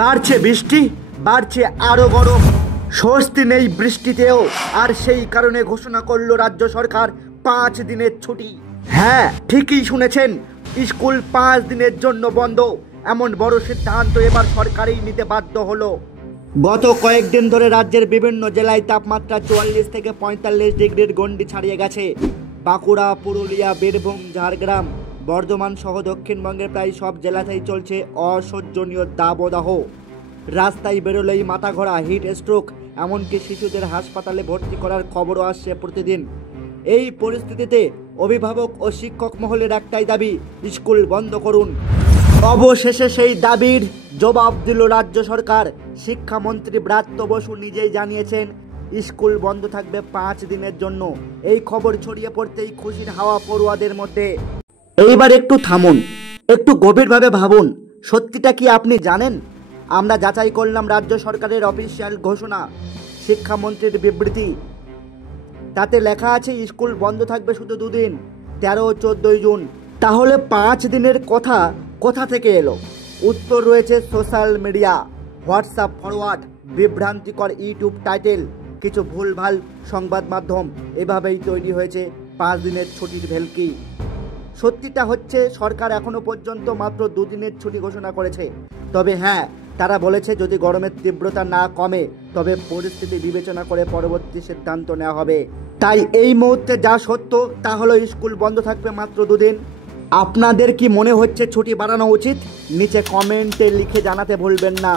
বাড়ছে বৃষ্টি, বাড়ছে আরো গরম। স্বস্তি নেই বৃষ্টিতেও, আর সেই কারণে ঘোষণা করলো রাজ্য সরকার 5 দিনের ছুটি। হ্যাঁ, ঠিকই শুনেছেন, স্কুল 5 দিনের জন্য বন্ধ। এমন বড় সিদ্ধান্ত এবার সরকারই নিতে বাধ্য হলো। গত কয়েকদিন ধরে রাজ্যের বিভিন্ন জেলায় তাপমাত্রা 44 থেকে 45 ডিগ্রির গণ্ডি ছাড়িয়ে গেছে। বাঁকুড়া, পুরুলিয়া, বীরভূম, ঝাড়গ্রাম, বর্ধমান সহ দক্ষিণবঙ্গের প্রায় সব জেলাতেই চলছে অসহ্যনীয় দাবদাহ। রাস্তায় বেরোলেই মাথা ঘোরা, হিট স্ট্রোক, এমনকি শিশুদের হাসপাতালে ভর্তি করার খবরও আসছে প্রতিদিন। এই পরিস্থিতিতে অভিভাবক ও শিক্ষক মহলের একটাই দাবি, স্কুল বন্ধ করুন। অবশেষে সেই দাবির জবাব দিল রাজ্য সরকার। শিক্ষামন্ত্রী ব্রাত্য বসু নিজেই জানিয়েছেন স্কুল বন্ধ থাকবে 5 দিনের জন্য। এই খবর ছড়িয়ে পড়তেই খুশির হাওয়া পড়ুয়াদের মধ্যে। এইবার একটু থামুন, একটু গভীরভাবে ভাবুন, সত্যিটা কি আপনি জানেন? আমরা যাচাই করলাম রাজ্য সরকারের অফিসিয়াল ঘোষণা, শিক্ষামন্ত্রীর বিবৃতি। তাতে লেখা আছে স্কুল বন্ধ থাকবে শুধু 2 দিন, 13 ও 14 জুন। তাহলে 5 দিনের কথা কোথা থেকে এলো? উত্তর রয়েছে সোশ্যাল মিডিয়া, হোয়াটসঅ্যাপ ফরওয়ার্ড, বিভ্রান্তিকর ইউটিউব টাইটেল, কিছু ভুলভাল সংবাদ মাধ্যম। এভাবেই তৈরি হয়েছে 5 দিনের ছুটির ভেলকি। সত্যিটা হচ্ছে সরকার এখনো পর্যন্ত মাত্র 2 দিনের ছুটি ঘোষণা করেছে। তবে হ্যাঁ, তারা বলেছে যদি গরমের তীব্রতা না কমে তবে পরিস্থিতি বিবেচনা করে পরবর্তী সিদ্ধান্ত নেওয়া হবে। তাই এই মুহূর্তে যা সত্য তা হলো স্কুল বন্ধ থাকবে মাত্র 2 দিন। আপনাদের কি মনে হচ্ছে ছুটি বাড়ানো উচিত? নিচে কমেন্টে লিখে জানাতে ভুলবেন না।